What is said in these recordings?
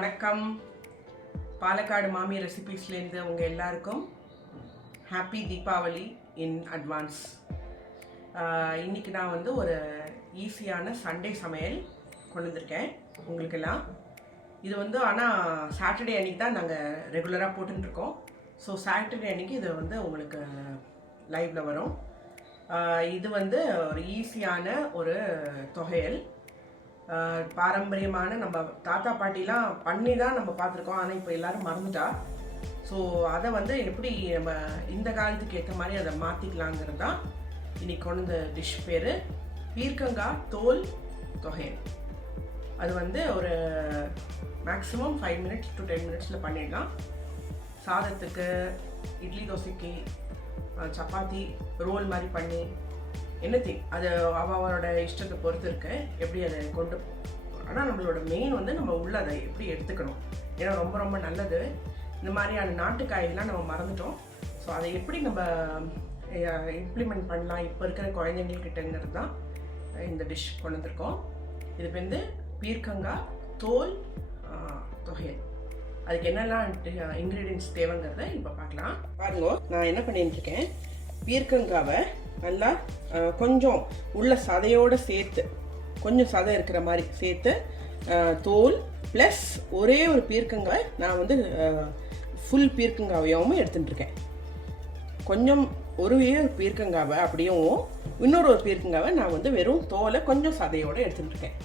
வணக்கம். Palakkad Maami Recipes லேந்து உங்க எல்லாருக்கும் ஹாப்பி தீபாவளி இன் அட்வான்ஸ். இன்னைக்கு நான் வந்து ஒரு ஈஸியான சண்டே சமையல் கொண்டு வந்திருக்கேன் உங்களுக்கெல்லாம். இது வந்து ஆனால் சாட்டர்டே அன்னைக்கு தான் நாங்கள் ரெகுலராக போட்டுருக்கோம். ஸோ சாட்டர்டே அன்னைக்கு இது வந்து உங்களுக்கு லைவில் வரும். இது வந்து ஒரு ஈஸியான ஒரு தொகையல். பாரம்பரியமான நம்ம தாத்தா பாட்டிலாம் பண்ணி தான் நம்ம பார்த்துருக்கோம், ஆனால் இப்போ எல்லோரும் மறந்துட்டா. ஸோ அதை வந்து எப்படி நம்ம இந்த காலத்துக்கு ஏற்ற மாதிரி அதை மாற்றிக்கலாங்கிறது தான் இன்றைக்கி கொண்டு வந்த டிஷ். பேர் பீர்க்கங்காய் தோல் தொகையல். அது வந்து ஒரு மேக்ஸிமம் 5 minutes to 10 minutes பண்ணிடலாம். சாதத்துக்கு, இட்லி தோசைக்கு, சப்பாத்தி, ரோல் மாதிரி பண்ணி எனிதிங் அது அவரோட இஷ்டத்தை பொறுத்து இருக்கு எப்படி அதை கொண்டு. ஆனால் நம்மளோட மெயின் வந்து நம்ம உள்ள அதை எப்படி எடுத்துக்கணும். ஏன்னா ரொம்ப ரொம்ப நல்லது. இந்த மாதிரியான நாட்டுக்காயெல்லாம் நம்ம மறந்துட்டோம். ஸோ அதை எப்படி நம்ம இம்ப்ளிமெண்ட் பண்ணலாம் இப்போ இருக்கிற குழந்தைங்கக்கிட்டங்கிறது தான் இந்த டிஷ் கொண்டு வந்திருக்கோம். இது வந்து பீர்க்கங்காய் தோல் தொகையல். அதுக்கு என்னெல்லாம் இன்க்ரீடியன்ட்ஸ் தேவைங்கிறத இப்போ பார்க்கலாம். பாருங்க, நான் என்ன பண்ணிட்டு இருக்கேன், பீர்க்கங்காவை நல்லா கொஞ்சம் உள்ள சதையோடு சேர்த்து, கொஞ்சம் சதை இருக்கிற மாதிரி சேர்த்து, தோல் ப்ளஸ் ஒரே ஒரு பீர்க்கங்காய் நான் வந்து ஃபுல் பீர்க்கங்காவையும் எடுத்துட்டுருக்கேன். கொஞ்சம் ஒரு பீர்க்கங்காவை அப்படியும் இன்னொரு ஒரு பீர்க்கங்காவை நான் வந்து வெறும் தோலை கொஞ்சம் சதையோடு எடுத்துட்டுருக்கேன்.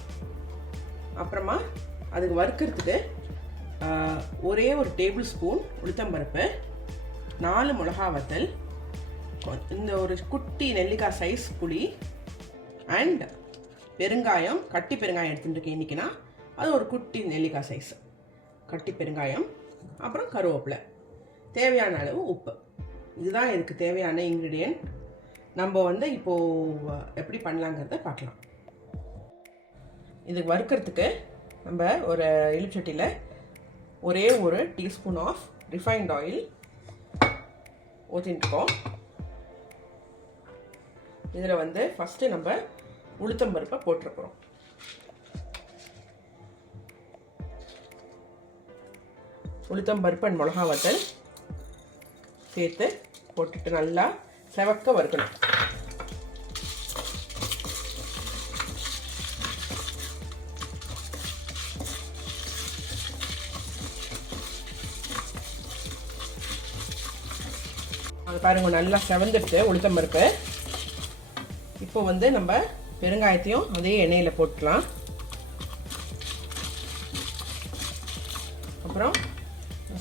அப்புறமா அதுக்கு வறுக்கிறதுக்கு ஒரே ஒரு டேபிள் ஸ்பூன் உளுத்தம்பருப்பு, 4 மிளகா வத்தல், இந்த ஒரு குட்டி நெல்லிக்காய் சைஸ் புளி அண்ட் பெருங்காயம், கட்டி பெருங்காயம் எடுத்துட்டுருக்கேன் இன்றைக்கினா. அது ஒரு குட்டி நெல்லிக்காய் சைஸ் கட்டி பெருங்காயம், அப்புறம் கருவேப்பிலை, தேவையான அளவு உப்பு. இதுதான் இதுக்கு தேவையான இன்க்ரீடியன்ட். நம்ம வந்து இப்போது எப்படி பண்ணலாங்கிறத பார்க்கலாம். இதுக்கு வறுக்கிறதுக்கு நம்ம ஒரு எலுமிச்சட்டியில் ஒரே ஒரு டீஸ்பூன் ஆஃப் ரிஃபைன்ட் ஆயில் ஊற்றிட்டுருக்கோம். இதில் வந்து ஃபஸ்ட்டு நம்ம உளுத்தம்பருப்பை போட்டிருக்கிறோம். உளுத்தம்பருப்பு அண்ட் மிளகா வத்தல் சேர்த்து போட்டுட்டு நல்லா செவக்க வறுக்கணும். அது பாருங்க, நல்லா செவந்துட்டு உளுத்தம்பருப்பு. இப்போ வந்து நம்ம பெருங்காயத்தையும் அதே எண்ணெயில் போட்டுக்கலாம். அப்புறம்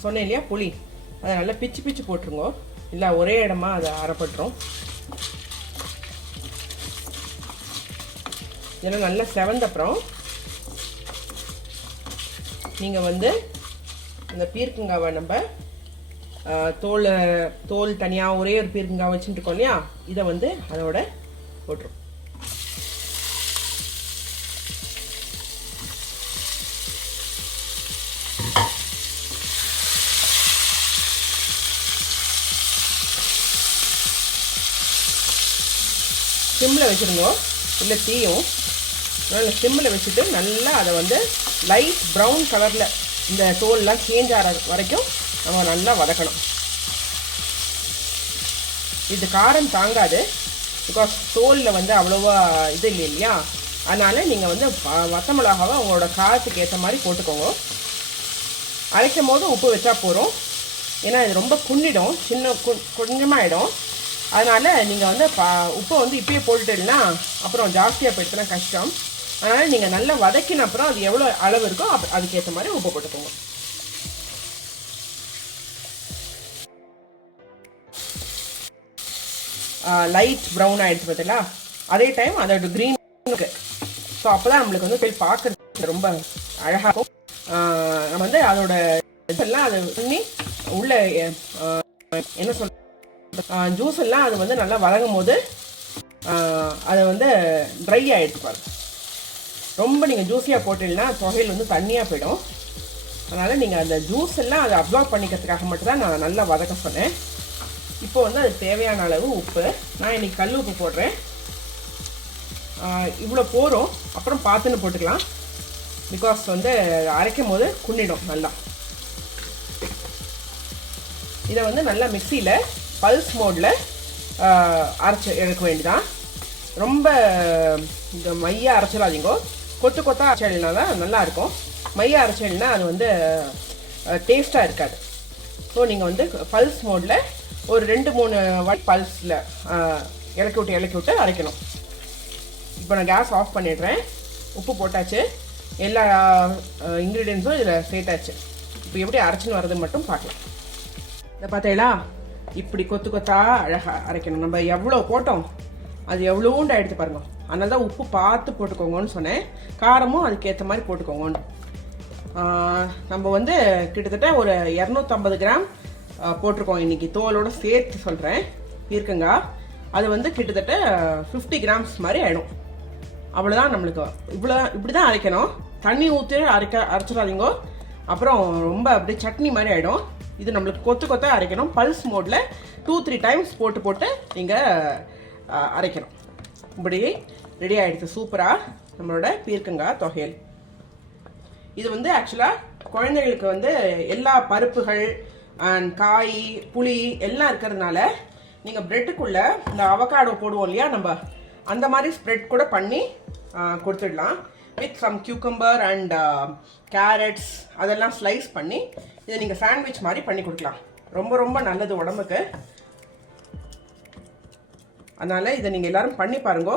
சொன்னேன் இல்லையா புளி, அதை நல்லா பிச்சு பிச்சு போட்டுருங்க, இல்லை ஒரே இடமா அதை அரைப்பட்டுரும். இதெல்லாம் நல்லா செவந்த அப்புறம் நீங்கள் வந்து அந்த பீர்க்கங்காவை நம்ம தோல் தனியாக ஒரே ஒரு பீர்க்கங்காய் வச்சுட்டு இருக்கோம் இல்லையா, இதை வந்து அதோட போட்டுரும். சிம்மில் வச்சுருங்க, இல்லை தீயும். நல்லா சிம்மில் வச்சுட்டு நல்லா அதை வந்து லைட் ப்ரௌன் கலரில் இந்த தோல்லாம் சேஞ்ச் ஆகிற வரைக்கும் நம்ம நல்லா வதக்கணும். இது காரம் தாங்காது, பிகாஸ் தோலில் வந்து அவ்வளோவா இது இல்லை இல்லையா. அதனால் நீங்கள் வந்து வத்த மிளகாவை உங்களோட காரத்துக்கு ஏற்ற மாதிரி போட்டுக்கோங்க. அரைக்கும் போது உப்பு வச்சா போகிறோம், ஏன்னா இது ரொம்ப குன்னிடும், கொஞ்சமாகிடும். அதனால் நீங்கள் வந்து உப்பை வந்து இப்பயே போட்டுட்டீங்கன்னா அப்புறம் ஜாஸ்தியாக போயிடுச்சுன்னா கஷ்டம். அதனால் நீங்கள் நல்லா வதக்கின அப்புறம் அது எவ்வளோ அளவு இருக்கோ அதுக்கேற்ற மாதிரி உப்பு போட்டுக்கோங்க. லைட் ப்ரௌன் ஆகிடுச்சு பார்த்தீங்களா, அதே டைம் அதோட க்ரீன் இருக்குது. ஸோ அப்போ தான் நம்மளுக்கு வந்து போய் பார்க்குறது ரொம்ப அழகாகும். நம்ம வந்து அதோட இதெல்லாம் அதை பண்ணி உள்ள என்ன சொல்ற ஜூஸ் எல்லாம் அது வந்து நல்லா வதங்கும் போது அதை வந்து ட்ரை ஆகிடுச்சு பாருங்க. ரொம்ப நீங்கள் ஜூஸியாக போட்டீங்கன்னா தொகையில் வந்து தண்ணியாக போயிடும். அதனால் நீங்கள் அந்த ஜூஸ் எல்லாம் அதை அப்சார்ப் பண்ணிக்கிறதுக்காக மட்டும்தான் நான் நல்லா வதக்க சொன்னேன். இப்போ வந்து அதுக்கு தேவையான அளவு உப்பு, நான் இன்றைக்கி கல் உப்பு போடுறேன். இவ்வளோ போகிறோம், அப்புறம் பார்த்துன்னு போட்டுக்கலாம். பிகாஸ் வந்து அரைக்கும் போது குன்னிடும் நல்லா. இதை வந்து நல்லா மிக்சியில் பல்ஸ் மோடில் அரைச்சி எடுக்க வேண்டியதான். ரொம்ப இந்த மையாக அரைச்சிடாதீங்க, கொத்து கொத்தாக அரைச்சா தான் நல்லாயிருக்கும். மையாக அரைச்சா அது வந்து டேஸ்ட்டாக இருக்காது. ஸோ நீங்கள் வந்து பல்ஸ் மோடில் ஒரு 2-3 வாட்டி பல்ஸில் இலக்கி விட்டு அரைக்கணும். இப்போ நான் கேஸ் ஆஃப் பண்ணிடுறேன். உப்பு போட்டாச்சு, எல்லா இன்க்ரீடியன்ஸும் இதில் சேர்த்தாச்சு. இப்போ எப்படி அரைச்சின்னு வரதுன்னு மட்டும் பார்க்கலாம். இதை பார்த்தீங்களா, இப்படி கொத்து கொத்தாக அழகாக அரைக்கணும். நம்ம எவ்வளோ போட்டோம் அது எவ்வளோண்டு எடுத்து பாருங்க. அதனால தான் உப்பு பார்த்து போட்டுக்கோங்கன்னு சொன்னேன். காரமும் அதுக்கேற்ற மாதிரி போட்டுக்கோங்கன்னு. நம்ம வந்து கிட்டத்தட்ட ஒரு 250 கிராம் போட்டிருக்கோம் இன்றைக்கி. தோலோடு சேர்த்து சொல்கிறேன். பீர்க்கங்காய் அது வந்து கிட்டத்தட்ட 50 கிராம்ஸ் மாதிரி ஆகிடும். அவ்வளோதான் நம்மளுக்கு. இப்படி தான் அரைக்கணும். தண்ணி ஊற்றி அரைச்சிடாதீங்க, அப்புறம் ரொம்ப அப்படியே சட்னி மாதிரி ஆகிடும். இது நம்மளுக்கு கொத்து கொத்தாக அரைக்கணும். பல்ஸ் மோடில் 2-3 டைம்ஸ் போட்டு நீங்கள் அரைக்கணும். இப்படி ரெடி ஆகிடுது சூப்பராக நம்மளோட பீர்க்கங்காய் தொகையல். இது வந்து ஆக்சுவலாக குழந்தைகளுக்கு வந்து எல்லா பருப்புகள் அண்ட் காய் புளி எல்லாம் இருக்கிறதுனால நீங்கள் ப்ரெட்டுக்குள்ளே இந்த அவகாடோ போடுவோம் இல்லையா, நம்ம அந்த மாதிரி ஸ்ப்ரெட் கூட பண்ணி கொடுத்துடலாம். With some cucumber and carrots அதெல்லாம் ஸ்லைஸ் பண்ணி இதை நீங்கள் சாண்ட்விச் மாதிரி பண்ணி கொடுக்கலாம். ரொம்ப ரொம்ப நல்லது உடம்புக்கு. அதனால் இதை நீங்கள் எல்லோரும் பண்ணி பாருங்க.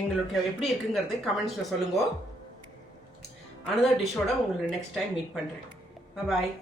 எங்களுக்கு எப்படி இருக்குங்கிறது கமெண்ட்ஸில் சொல்லுங்க. அனதர் டிஷ்ஷோட உங்களுக்கு நெக்ஸ்ட் டைம் மீட் பண்ணுறேன். பாய்.